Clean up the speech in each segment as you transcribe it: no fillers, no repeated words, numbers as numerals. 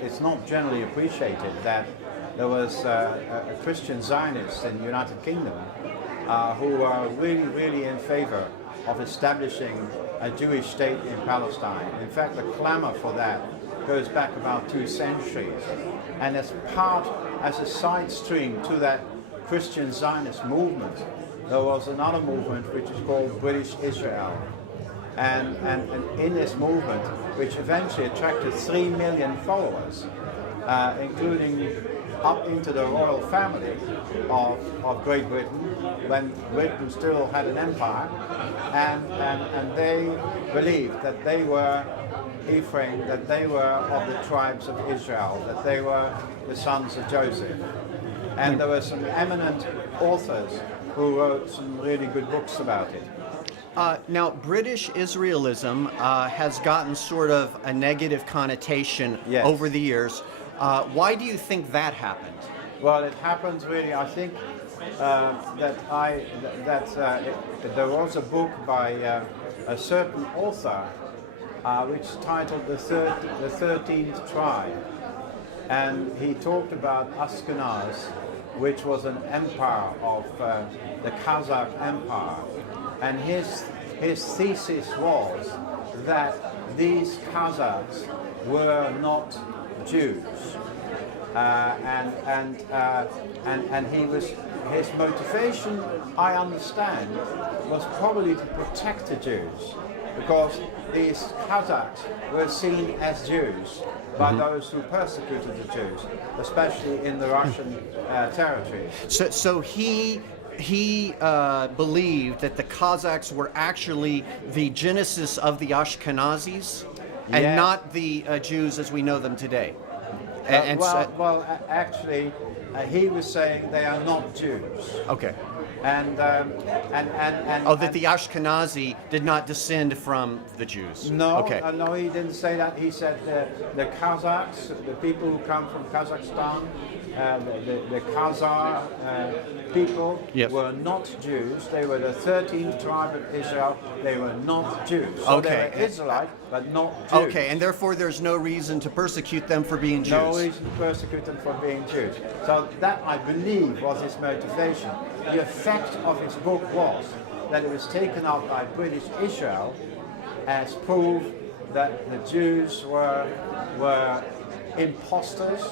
it's not generally appreciated that there was a Christian Zionist in the United Kingdom who were really, really in favor of establishing a Jewish state in Palestine. In fact, the clamor for that goes back about 2 centuries. And as a side stream to that Christian Zionist movement, there was another movement which is called British Israel. And in this movement, which eventually attracted 3 million followers, including up into the royal family of Great Britain, when Britain still had an empire, and they believed that they were Ephraim, that they were of the tribes of Israel, that they were the sons of Joseph. And there were some eminent authors who wrote some really good books about it. Now, British Israelism has gotten sort of a negative connotation over the years. Why do you think that happened? Well, it happened really, I think, that there was a book by a certain author which titled The 13th Tribe. And he talked about Ashkenaz, which was an empire of the Kazakh Empire. And his thesis was that these Kazakhs were not Jews, and his motivation, I understand, was probably to protect the Jews, because these Kazakhs were seen as Jews by those who persecuted the Jews, especially in the Russian territories. So he believed that the Kazakhs were actually the genesis of the Ashkenazis, and not the Jews as we know them today. Actually, he was saying they are not Jews. Okay. And that the Ashkenazi did not descend from the Jews. No, okay. No, he didn't say that. He said the Kazakhs, the people who come from Kazakhstan, the Khazar people were not Jews. They were the 13th tribe of Israel. They were not Jews. So they were Israelite, but not Jews. Okay, and therefore there's no reason to persecute them for being Jews. No reason to persecute them for being Jews. So that, I believe, was his motivation. The effect of his book was that it was taken out by British Israel as proof that the Jews were imposters,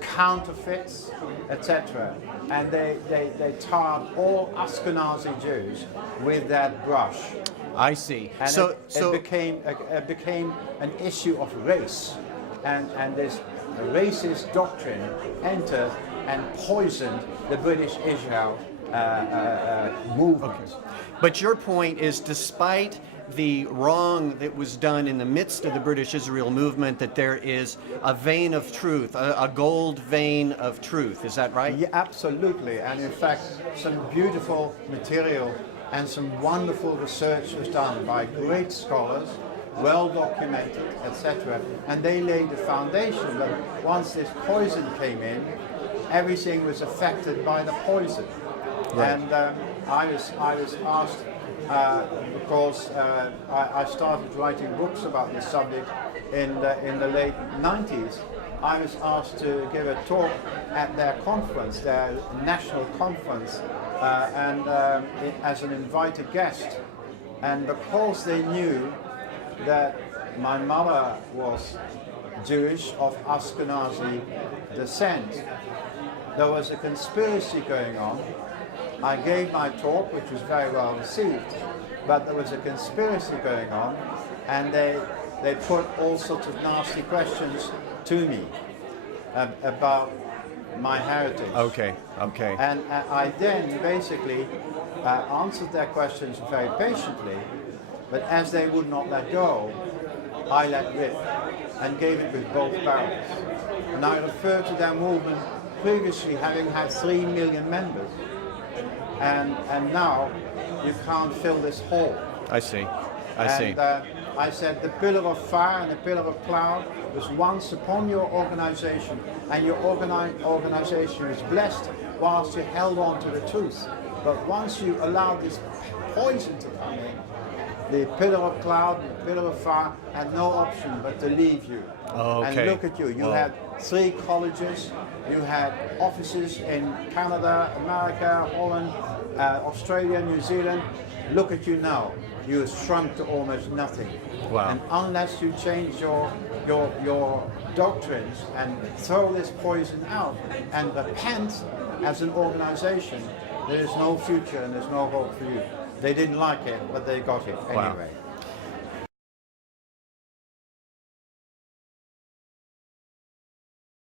counterfeits, etc. And they tarred all Ashkenazi Jews with that brush. I see. And it became an issue of race, and this racist doctrine entered and poisoned the British Israel movement. Okay. But your point is, despite the wrong that was done in the midst of the British Israel movement, that there is a vein of truth, a gold vein of truth. Is that right? Yeah, absolutely. And in fact, some beautiful material and some wonderful research was done by great scholars, well documented, etc. And they laid the foundation. But once this poison came in, everything was affected by the poison. Right. And I was asked, because I started writing books about this subject in the late 90s, I was asked to give a talk at their conference, their national conference, as an invited guest. And because they knew that my mother was Jewish of Ashkenazi descent, there was a conspiracy going on. I gave my talk, which was very well received, but there was a conspiracy going on, and they put all sorts of nasty questions to me about my heritage. Okay. And I then basically answered their questions very patiently, but as they would not let go, I let rip and gave it with both barrels. And I referred to their movement previously having had 3 million members. And now you can't fill this hole. I see. I said the pillar of fire and the pillar of cloud was once upon your organization, and your organization was blessed whilst you held on to the truth. But once you allowed this poison to come in, the pillar of cloud and the pillar of fire had no option but to leave you. Okay. And look at you. You had 3 colleges, you had offices in Canada, America, Holland, Australia, New Zealand. Look at you now. You have shrunk to almost nothing. Wow. And unless you change your doctrines and throw this poison out and repent as an organization, there is no future and there's no hope for you. They didn't like it, but they got it Wow. anyway.